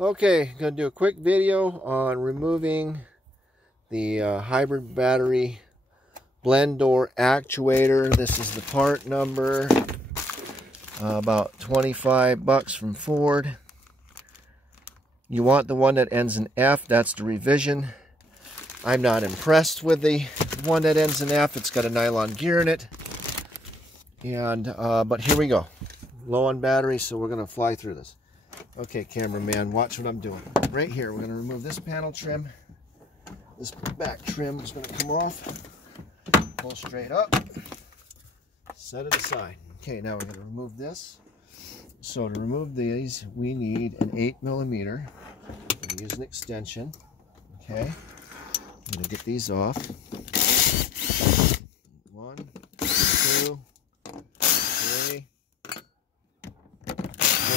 Okay, I'm going to do a quick video on removing the hybrid battery blend door actuator. This is the part number, about 25 bucks from Ford. You want the one that ends in F, that's the revision. I'm not impressed with the one that ends in F. It's got a nylon gear in it. And but here we go. Low on battery, so we're going to fly through this. Okay, cameraman, watch what I'm doing. Right here, we're going to remove this panel trim. This back trim is going to come off. Pull straight up. Set it aside. Okay, now we're going to remove this. So to remove these, we need an 8mm. I'm going to use an extension. Okay, I'm going to get these off. 1, 2, 3,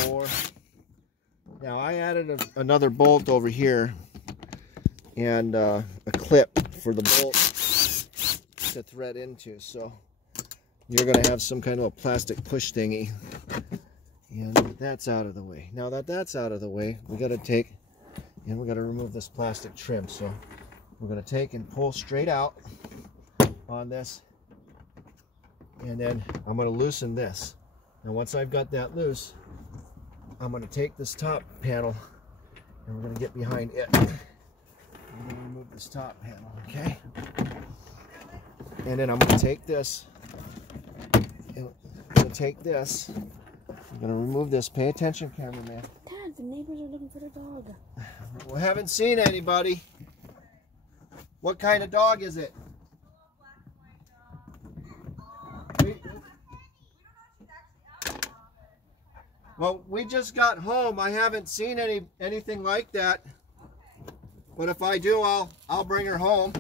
4. Now I added another bolt over here and a clip for the bolt to thread into, so you're going to have some kind of a plastic push thingy, and that's out of the way. Now that that's out of the way, we got to take and we got to remove this plastic trim. So we're going to take and pull straight out on this, and then I'm going to loosen this. Now once I've got that loose, I'm going to take this top panel and we're going to get behind it. I'm going to remove this top panel, okay? And then I'm going to take this, and I'm going to take this, I'm going to remove this. Pay attention, cameraman. Dad, the neighbors are looking for the dog. We haven't seen anybody. What kind of dog is it? Well, we just got home. I haven't seen anything like that. But if I do, I'll bring her home.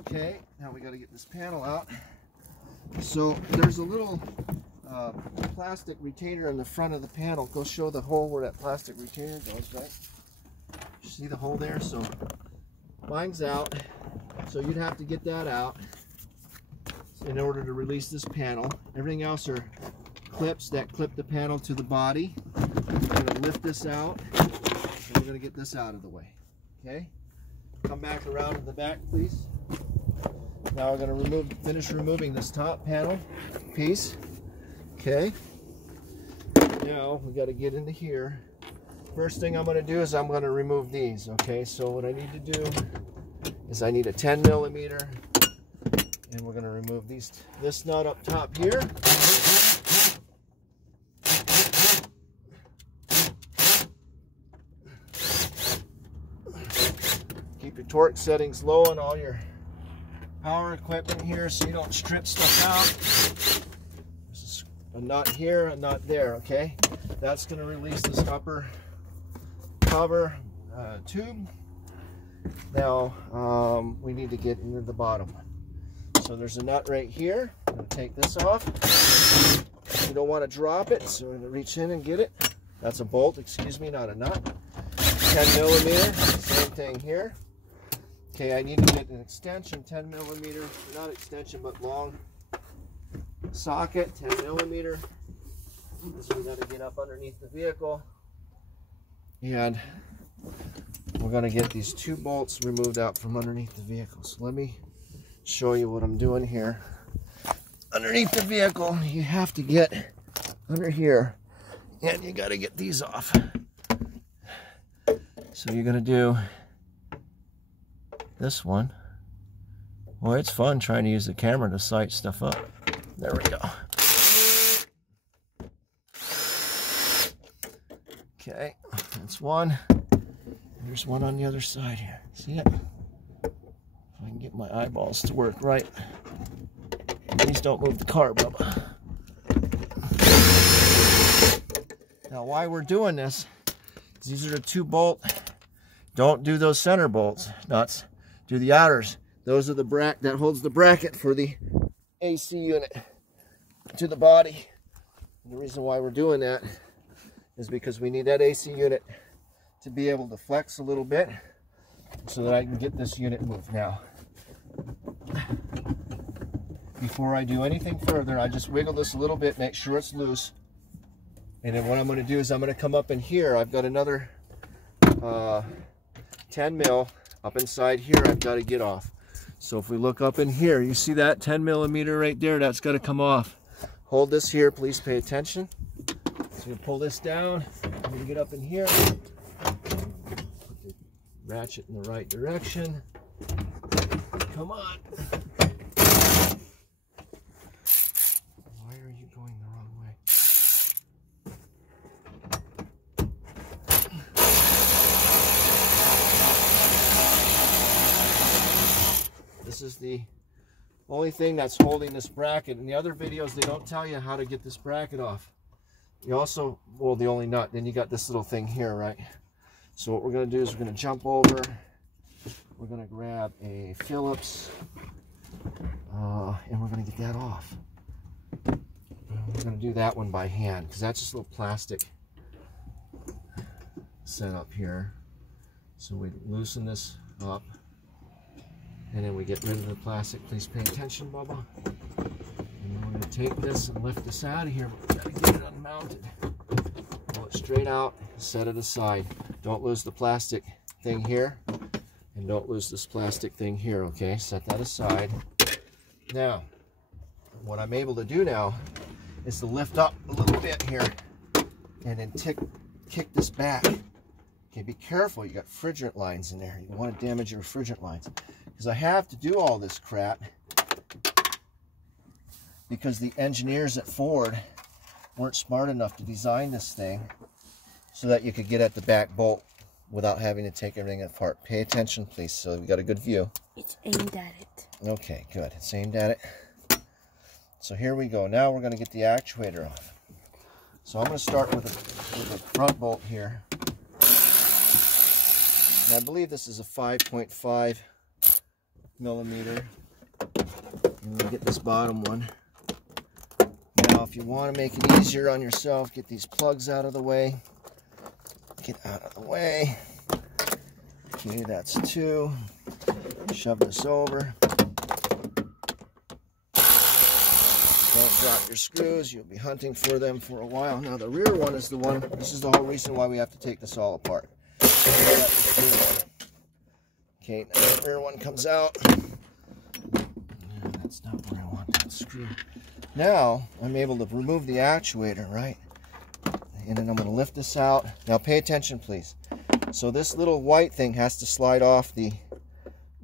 Okay, now we got to get this panel out. So there's a little plastic retainer in the front of the panel. Go show the hole where that plastic retainer goes, right? See the hole there? So mine's out. So you'd have to get that out in order to release this panel. Everything else are clips that clip the panel to the body. We're going to lift this out, and we're going to get this out of the way. Okay? Come back around to the back, please. Now we're going to finish removing this top panel piece. Okay? Now we got to get into here. First thing I'm going to do is I'm going to remove these. Okay? So what I need to do is I need a 10mm. And we're going to remove this nut up top here. Keep your torque settings low on all your power equipment here so you don't strip stuff out. There's a nut here, a nut there, okay? That's going to release this upper cover tube. Now we need to get into the bottom one. So there's a nut right here. I'm going to take this off. You don't want to drop it, so we're going to reach in and get it. That's a bolt, excuse me, not a nut. 10mm, same thing here. Okay, I need to get an extension, 10mm, not extension, but long socket, 10mm. So we got to get up underneath the vehicle. And we're going to get these two bolts removed out from underneath the vehicle. So let me show you what I'm doing here. Underneath the vehicle, you have to get under here, and you got to get these off. So you're going to do this one. Boy, it's fun trying to use the camera to sight stuff up. There we go. Okay, that's one. There's one on the other side here. See it? I can get my eyeballs to work right. Please don't move the car, Bubba. Now, why we're doing this is these are the 2-bolt. Don't do those center bolts, nuts. Do the outers. Those are the bracket that holds the bracket for the AC unit to the body. And the reason why we're doing that is because we need that AC unit to be able to flex a little bit so that I can get this unit moved. Now, before I do anything further, I just wiggle this a little bit, make sure it's loose. And then what I'm going to do is I'm going to come up in here. I've got another 10 mil up inside here I've got to get off. So if we look up in here, you see that 10 millimeter right there, that's got to come off. Hold this here, please pay attention. So you pull this down, I'm going to get up in here, put the ratchet in the right direction. Come on. Why are you going the wrong way? This is the only thing that's holding this bracket. In the other videos, they don't tell you how to get this bracket off. You also, well, the only nut, then you got this little thing here, right? So what we're going to do is we're going to jump over. We're going to grab a Phillips, and we're going to get that off. We're going to do that one by hand, because that's just a little plastic setup here. So we loosen this up, and then we get rid of the plastic. Please pay attention, Bubba. And then we're going to take this and lift this out of here. We've got to get it unmounted. Pull it straight out, set it aside. Don't lose the plastic thing here, and don't lose this plastic thing here, okay? Set that aside. Now, what I'm able to do now is to lift up a little bit here and then kick this back. Okay, be careful, you got refrigerant lines in there. You don't want to damage your refrigerant lines. Because I have to do all this crap because the engineers at Ford weren't smart enough to design this thing so that you could get at the back bolt without having to take everything apart. Pay attention, please, so we got a good view. It's aimed at it. Okay, good. It's aimed at it. So here we go. Now we're going to get the actuator off. So I'm going to start with a front bolt here. And I believe this is a 5.5 millimeter. And we'll get this bottom one. Now, if you want to make it easier on yourself, get these plugs out of the way. Get out of the way. Okay, that's 2. Shove this over. Don't drop your screws. You'll be hunting for them for a while. Now, the rear one is the one. This is the whole reason why we have to take this all apart. Okay, now the rear one comes out. That's not where I want that screw. Now, I'm able to remove the actuator, right? And then I'm going to lift this out. Now, pay attention, please. So this little white thing has to slide off the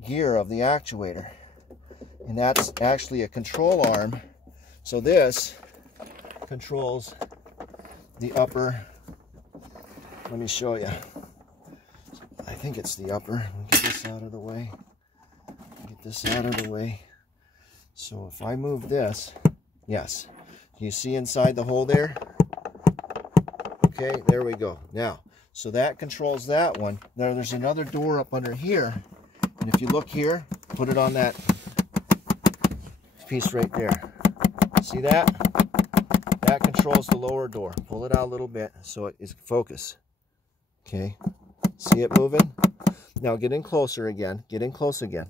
gear of the actuator. And that's actually a control arm. So this controls the upper. Let me show you. I think it's the upper. Get this out of the way. Get this out of the way. So if I move this, yes. Can you see inside the hole there? Okay, there we go. Now, so that controls that one. Now there's another door up under here. And if you look here, put it on that piece right there. See that? That controls the lower door. Pull it out a little bit so it is focus. Okay. See it moving? Now get in closer again. Get in close again.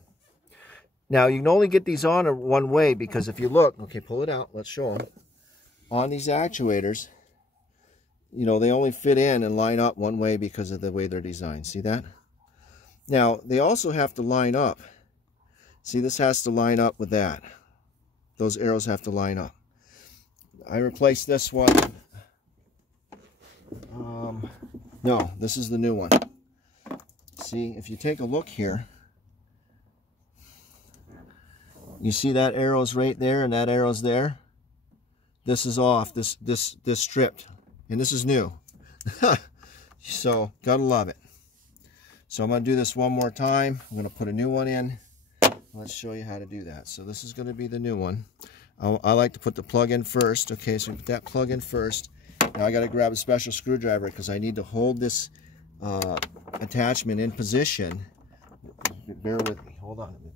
Now you can only get these on one way because if you look, okay, pull it out. Let's show them. On these actuators, you know, they only fit in and line up one way because of the way they're designed. See that? Now, they also have to line up. See, this has to line up with that. Those arrows have to line up. I replaced this one. No, this is the new one. See, if you take a look here, you see that arrow's right there and that arrow's there? This is off, this stripped. And this is new. So, gotta love it. So I'm going to do this one more time. I'm going to put a new one in. Let's show you how to do that. So this is going to be the new one. I like to put the plug in first. Okay, so we put that plug in first. Now I got to grab a special screwdriver because I need to hold this attachment in position. Bear with me. Hold on a minute.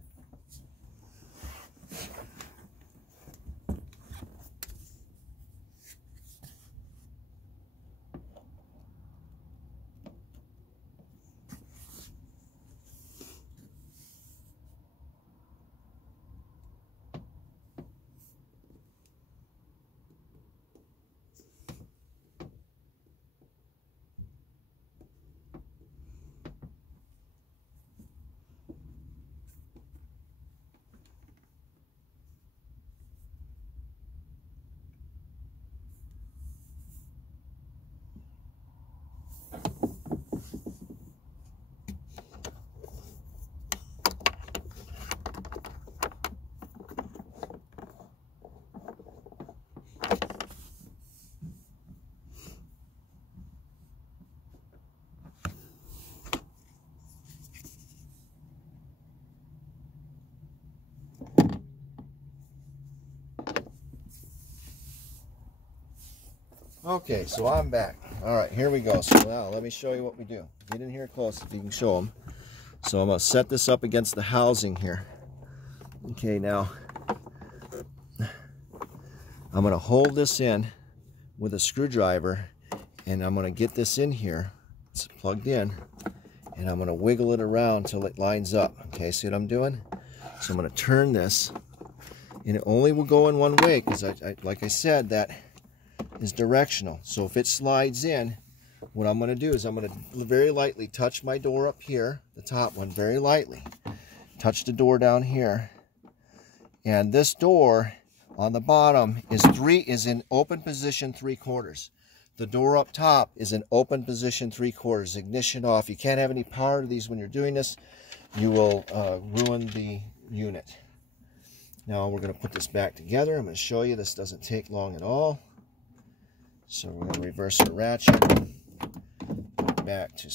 Okay, so I'm back. All right, here we go. So now let me show you what we do. Get in here close if you can show them. So I'm going to set this up against the housing here. Okay, now I'm going to hold this in with a screwdriver, and I'm going to get this in here. It's plugged in, and I'm going to wiggle it around until it lines up. Okay, see what I'm doing? So I'm going to turn this, and it only will go in one way because, like I said, that is directional. So if it slides in, what I'm going to do is I'm going to very lightly touch my door up here, the top one, very lightly. Touch the door down here. And this door on the bottom is in open position 3/4. The door up top is in open position 3/4. Ignition off. You can't have any power to these when you're doing this. You will ruin the unit. Now we're going to put this back together. I'm going to show you this doesn't take long at all. So we're going to reverse the ratchet. Back to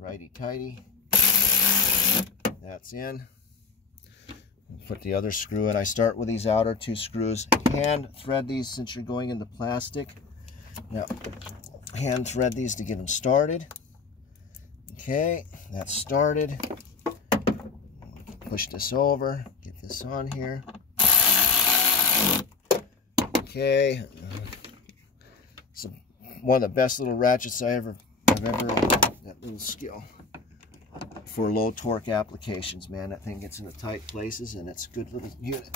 righty-tighty. That's in. Put the other screw in. I start with these outer 2 screws. Hand thread these since you're going into plastic. Now, hand thread these to get them started. Okay, that's started. Push this over. Get this on here. Okay. It's one of the best little ratchets I've ever that little skill for low torque applications, man. That thing gets into tight places and it's a good little unit.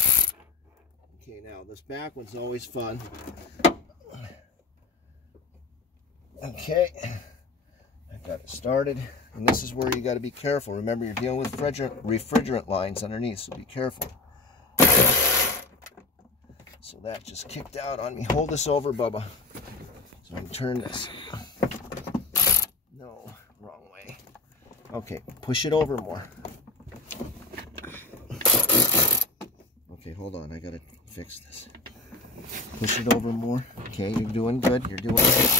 Okay, now this back one's always fun. Okay, I got it started, and this is where you got to be careful. Remember, you're dealing with refrigerant lines underneath, so be careful. So that just kicked out on me. Hold this over, Bubba. So I can turn this. No, wrong way. Okay, push it over more. Okay, hold on. I gotta fix this. Push it over more. Okay, you're doing good. You're doing good.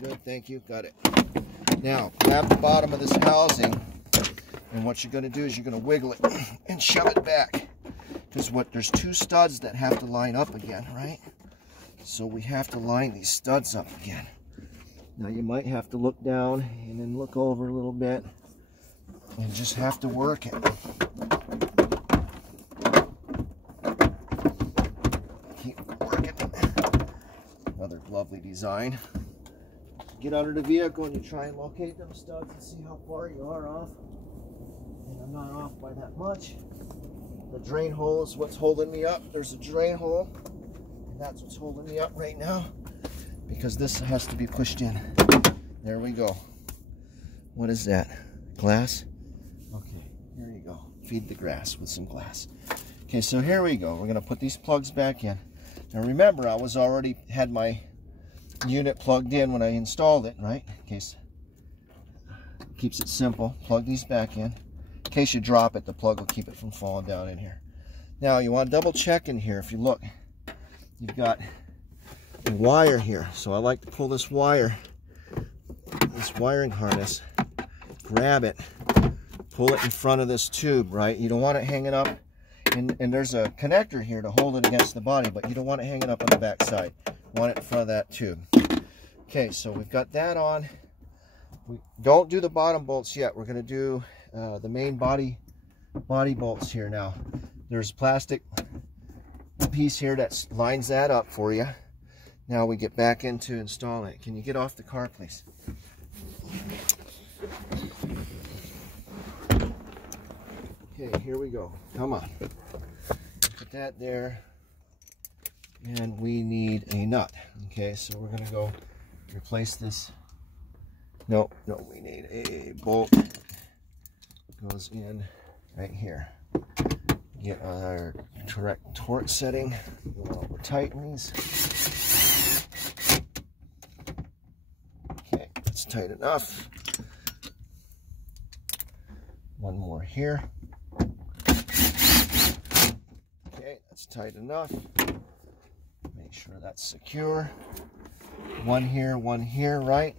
Good. Thank you. Got it. Now, grab the bottom of this housing, and what you're going to do is you're going to wiggle it and shove it back. Because there's 2 studs that have to line up again, right? So we have to line these studs up again. Now you might have to look down and then look over a little bit and just have to work it. Keep working. Another lovely design. Get under the vehicle and you try and locate them studs and see how far you are off. And I'm not off by that much. The drain hole is what's holding me up. There's a drain hole. That's what's holding me up right now, because this has to be pushed in. There we go. What is that? Glass? Okay, here you go. Feed the grass with some glass. Okay, so here we go. We're going to put these plugs back in. Now remember, I was already had my unit plugged in when I installed it, right? In case keeps it simple. Plug these back in. In case you drop it, the plug will keep it from falling down in here. Now you want to double check in here. If you look, you've got a wire here. So I like to pull this wire, this wiring harness, grab it, pull it in front of this tube, right? You don't want it hanging up, and there's a connector here to hold it against the body, but you don't want it hanging up on the back side. You want it in front of that tube. Okay, so we've got that on. We don't do the bottom bolts yet. We're going to do the main body bolts here now. There's a plastic piece here that lines that up for you. Now we get back into installing it. Can you get off the car, please? Okay, here we go. Come on. Put that there. And we need a nut. Okay, so we're going to go replace this. No, we need a bolt. Goes in right here. Get our correct torque setting. We'll tighten these. Okay, that's tight enough. One more here. Okay, that's tight enough. Make sure that's secure. One here, right?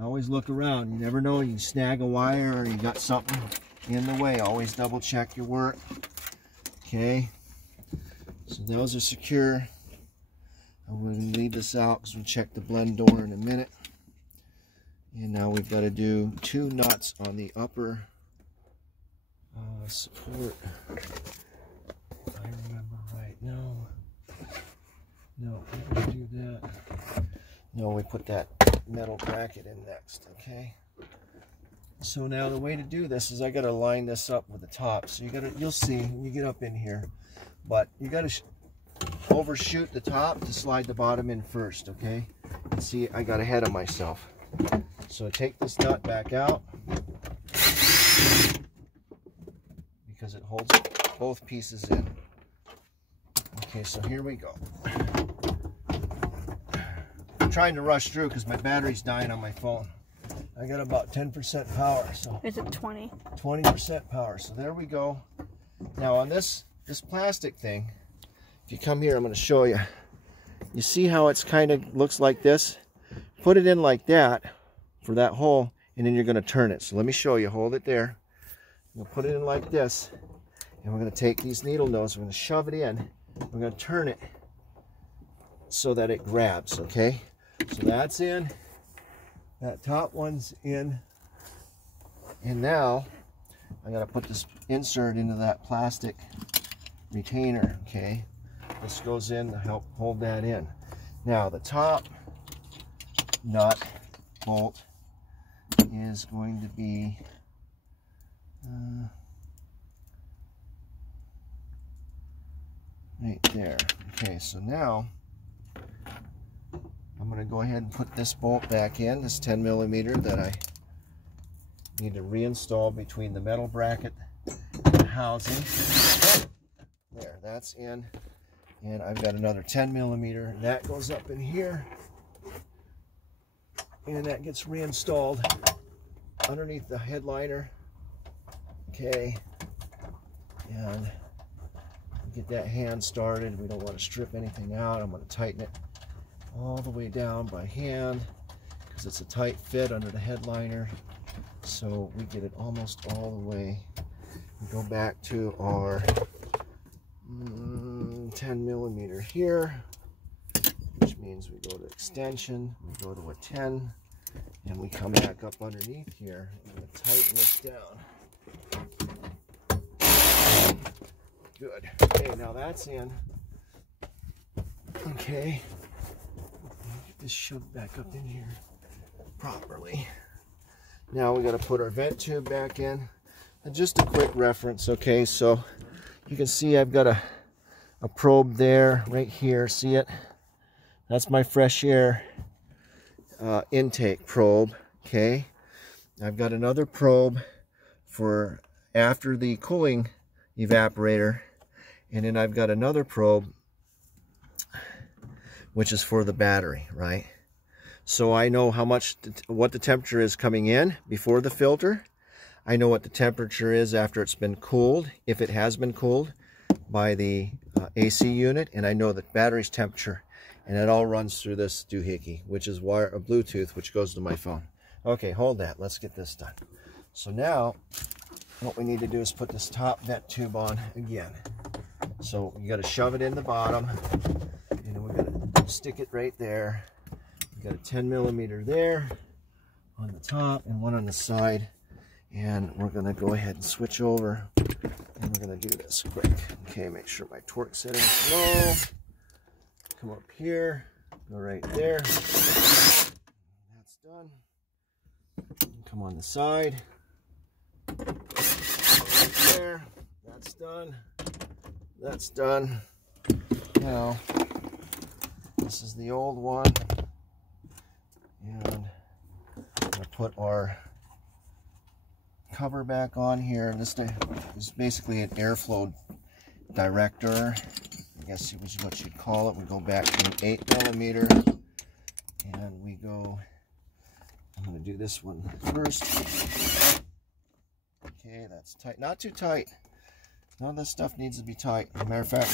Always look around. You never know, you can snag a wire or you got something in the way. Always double check your work. Okay, so those are secure. I'm going to leave this out because we'll check the blend door in a minute. And now we've got to do 2 nuts on the upper support. If I remember right. No, I didn't do that. No, we put that metal bracket in next, okay? So now the way to do this is I got to line this up with the top. So you'll see when you get up in here, but you got to overshoot the top to slide the bottom in first, okay? And see, I got ahead of myself. So take this nut back out because it holds both pieces in. Okay, so here we go. I'm trying to rush through because my battery's dying on my phone. I got about 10% power, so. Is it 20? 20% power. So there we go. Now on this plastic thing, if you come here, I'm going to show you. You see how it's kind of looks like this? Put it in like that for that hole, and then you're going to turn it. So let me show you. Hold it there. We'll put it in like this, and we're going to take these needle nose. We're going to shove it in. We're going to turn it so that it grabs. Okay. So that's in. That top one's in. And now I got to put this insert into that plastic retainer. Okay. This goes in to help hold that in. Now the top nut bolt is going to be right there. Okay, so now I'm going to go ahead and put this bolt back in, this 10mm that I need to reinstall between the metal bracket and the housing. There, that's in. And I've got another 10mm. That goes up in here. And that gets reinstalled underneath the headliner. Okay. And get that hand started. We don't want to strip anything out. I'm going to tighten it all the way down by hand because it's a tight fit under the headliner. So we get it almost all the way. We go back to our 10mm here, which means we go to extension, we go to a 10, and we come back up underneath here. I'm going to tighten this down. Good. Okay, now that's in. Okay. Get this shoved back up in here properly. Now we got to put our vent tube back in. And just a quick reference, okay, so you can see I've got a probe there, right here, see it? That's my fresh air intake probe, okay? I've got another probe for after the cooling evaporator, and then I've got another probe which is for the battery, right? So I know what the temperature is coming in before the filter. I know what the temperature is after it's been cooled, if it has been cooled by the AC unit, and I know the battery's temperature, and it all runs through this doohickey, which is Bluetooth, which goes to my phone. Okay, hold that. Let's get this done. So now, what we need to do is put this top vent tube on again. So you got to shove it in the bottom, and then we're going to stick it right there. We got a 10mm there on the top and one on the side. And we're going to go ahead and switch over, and we're going to do this quick. Okay, make sure my torque setting is low. Come up here, go right there. That's done. Come on the side. Right there. That's done. That's done. Now, this is the old one. And I'm going to put our cover back on here. This is basically an airflow director, I guess is what you'd call it. We go back to an 8mm, and we go, I'm going to do this one first. Okay, that's tight. Not too tight. None of this stuff needs to be tight. As a matter of fact,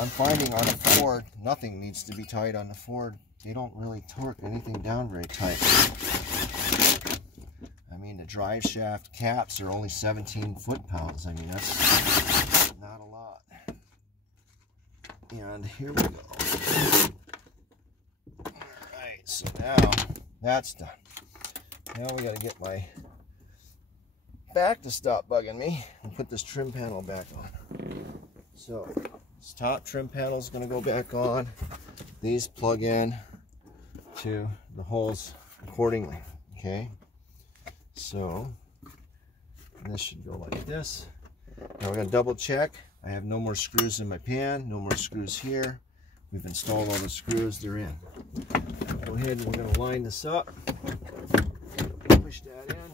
I'm finding on a Ford, nothing needs to be tight on the Ford. They don't really torque anything down very tight. I mean, the drive shaft caps are only 17 foot-pounds. I mean, that's not a lot. And here we go. Alright, so now that's done. Now we got to get my back to stop bugging me and put this trim panel back on. So this top trim panel is going to go back on. These plug in to the holes accordingly. Okay, so this should go like this. Now we're going to double check. I have no more screws in my pan, no more screws here. We've installed all the screws, they're in. Go ahead and we're going to line this up. Push that in.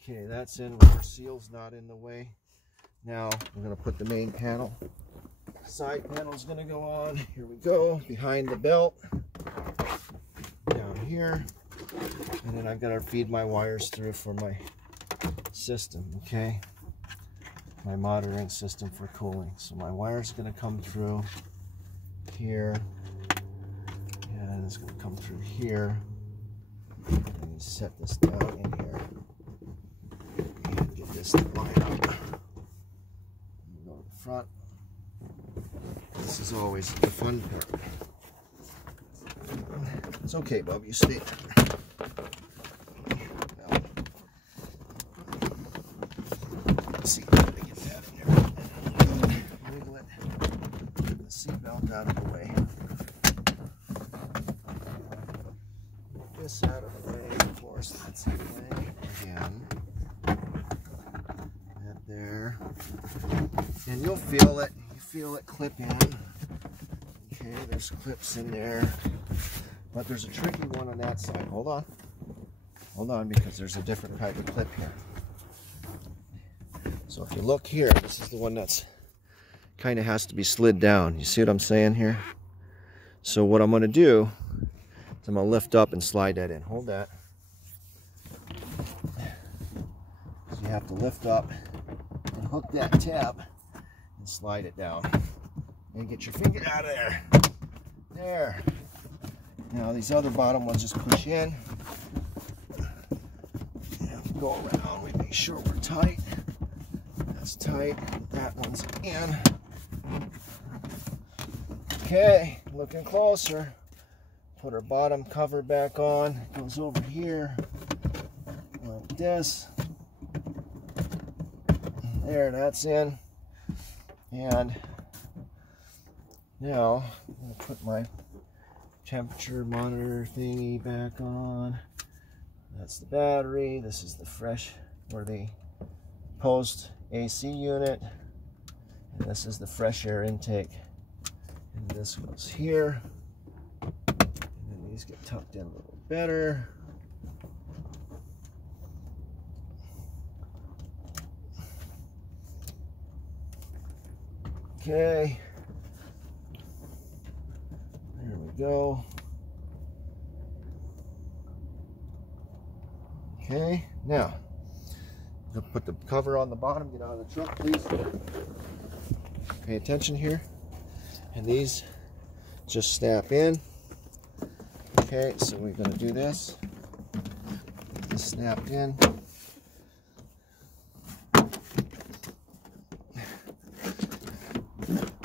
Okay, that's in. Our seal's not in the way. Now we're going to put the main panel. Side panel is going to go on. Here we go. Behind the belt. Down here. And then I've got to feed my wires through for my system. Okay. My monitoring system for cooling. So my wire's going to come through here. And it's going to come through here. And set this down in here. And get this line up. Go to the front. This is always the fun part. It's okay, Bob, you stay there. Well, let's see, how to get that in there. Wiggle it. Get the seatbelt out of the way. Get this out of the way, of course, that's in the way. Again. That there. And you'll feel it. You feel it clip in. Okay, there's clips in there. But there's a tricky one on that side. Hold on. Hold on, because there's a different type of clip here. So if you look here, this is the one that's kind of has to be slid down. You see what I'm saying here? So what I'm going to do is I'm going to lift up and slide that in. Hold that. So you have to lift up and hook that tab and slide it down. And get your finger out of there. There. Now these other bottom ones just push in. And go around. We make sure we're tight. That's tight. That one's in. Okay, looking closer. Put our bottom cover back on. It goes over here like this. There, that's in. And now I'm going to put my temperature monitor thingy back on. That's the battery. This is the fresh or the post AC unit. And this is the fresh air intake. And this goes here. And then these get tucked in a little better. Okay. There we go. Okay, now we'll put the cover on the bottom. Get out of the truck, please. Pay attention here. And these just snap in. Okay, so we're going to do this. Get this snapped in.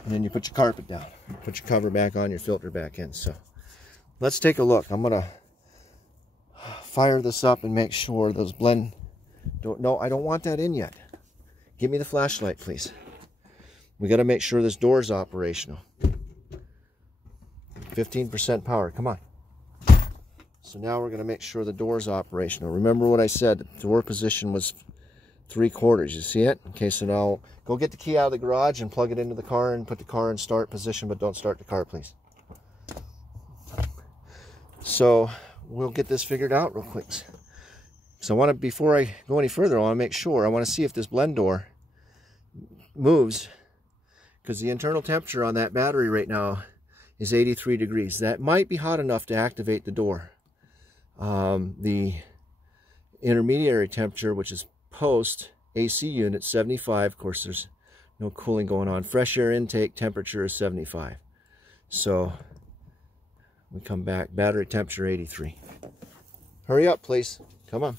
And then you put your carpet down. Put your cover back on, your filter back in. So let's take a look. I'm going to fire this up and make sure those blend. No, I don't want that in yet. Give me the flashlight, please. We got to make sure this door is operational. 15% power. Come on. So now we're going to make sure the door is operational. Remember what I said. The door position was 3/4. You see it? Okay, so now go get the key out of the garage and plug it into the car and put the car in start position, but don't start the car, please. So we'll get this figured out real quick. So I want to, before I go any further, I want to make sure, I want to see if this blend door moves, because the internal temperature on that battery right now is 83 degrees. That might be hot enough to activate the door. The intermediary temperature, which is post AC unit, 75. Of course, there's no cooling going on. Fresh air intake temperature is 75. So we come back, battery temperature 83. Hurry up, please. Come on.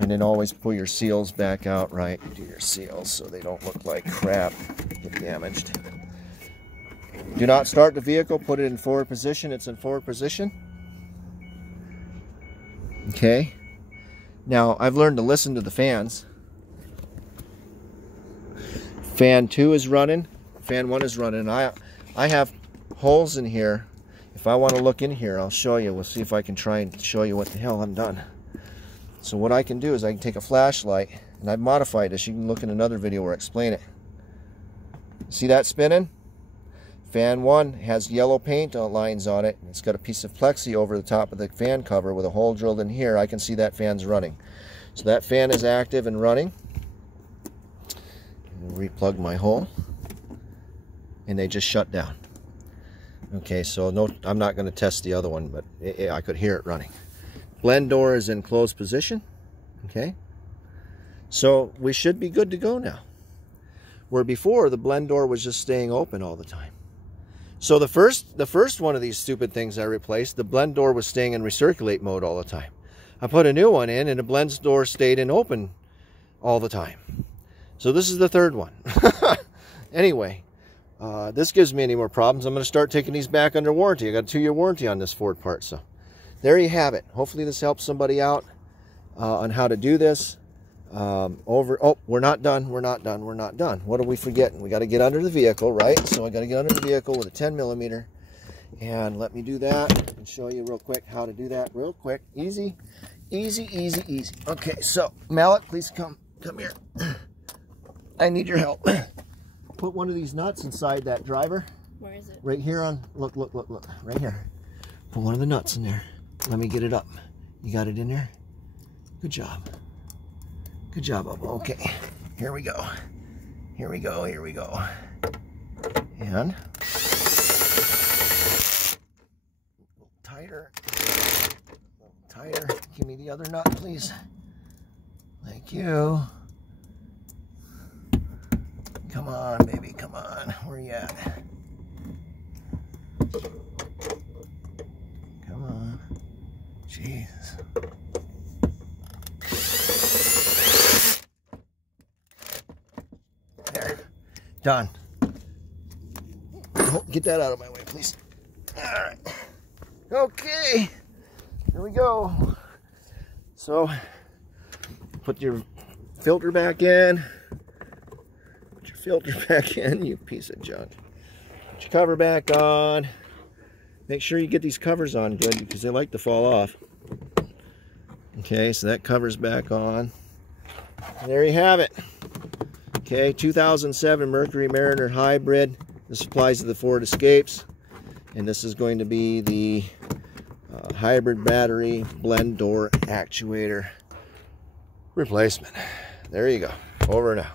And then always pull your seals back out right. Do your seals so they don't look like crap, get damaged. Do not start the vehicle, put it in forward position. It's in forward position. Okay. Now, I've learned to listen to the fans. Fan 2 is running. Fan 1 is running. I have holes in here. If I want to look in here, I'll show you. We'll see if I can try and show you what the hell I'm done. So what I can do is I can take a flashlight, and I've modified this. You can look in another video where I explain it. See that spinning? Fan 1 has yellow paint lines on it. It's got a piece of plexi over the top of the fan cover with a hole drilled in here. I can see that fan's running. So that fan is active and running. Replug my hole, and they just shut down. Okay, so no, I'm not going to test the other one, but I could hear it running. Blend door is in closed position. Okay, so we should be good to go now. Where before the blend door was just staying open all the time. So the first one of these stupid things I replaced, the blend door was staying in recirculate mode all the time. I put a new one in, and the blend door stayed in open all the time. So this is the third one. Anyway, this gives me any more problems. I'm going to start taking these back under warranty. I got a 2-year warranty on this Ford part. So there you have it. Hopefully this helps somebody out on how to do this. Oh, we're not done. We're not done. We're not done. What are we forgetting? We got to get under the vehicle, right? So I got to get under the vehicle with a 10mm. And let me do that and show you real quick how to do that real quick. Easy, easy, easy, easy. Okay, so Mallet, please come here. I need your help. Put one of these nuts inside that driver. Where is it? Right here on, look, right here. Put one of the nuts in there. Let me get it up. You got it in there? Good job. Good job, Bubba. Okay, here we go. Here we go, here we go. And tighter. Tighter. Give me the other nut, please. Thank you. Come on, baby, come on. Where you at? Come on. Jeez. There. Done. Oh, get that out of my way, please. All right. Okay. Here we go. So, put your filter back in. Filter back in, you piece of junk. Put your cover back on. Make sure you get these covers on good because they like to fall off. Okay, so that cover's back on. And there you have it. Okay, 2007 Mercury Mariner Hybrid. This applies to the Ford Escapes. And this is going to be the hybrid battery blend door actuator replacement. There you go. Over now.